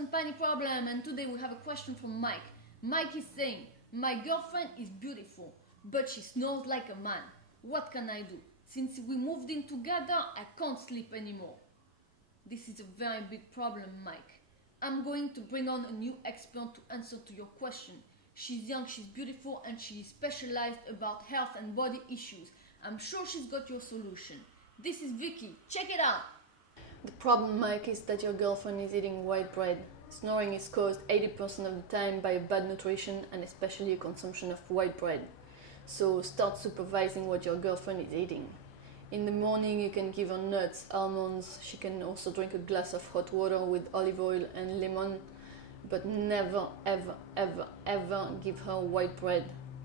on Pani Pwoblem, and today we have a question from Mike. Mike is saying, my girlfriend is beautiful, but she snores like a man. What can I do? Since we moved in together, I can't sleep anymore. This is a very big problem, Mike. I'm going to bring on a new expert to answer to your question. She's young, she's beautiful, and she is specialized about health and body issues. I'm sure she's got your solution. This is Vicky. Check it out. The problem, Mike, is that your girlfriend is eating white bread. Snoring is caused 80% of the time by bad nutrition and especially a consumption of white bread. So start supervising what your girlfriend is eating. In the morning you can give her nuts, almonds. She can also drink a glass of hot water with olive oil and lemon. But never, ever, ever, ever give her white bread.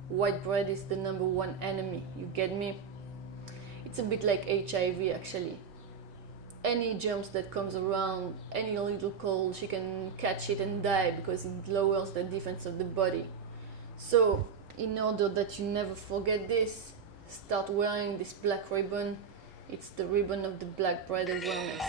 White bread is the #1 enemy, you get me? It's a bit like HIV actually. Any germs that comes around, any little cold, she can catch it and die because it lowers the defense of the body. So, in order that you never forget this, start wearing this black ribbon. It's the ribbon of the black bread awareness.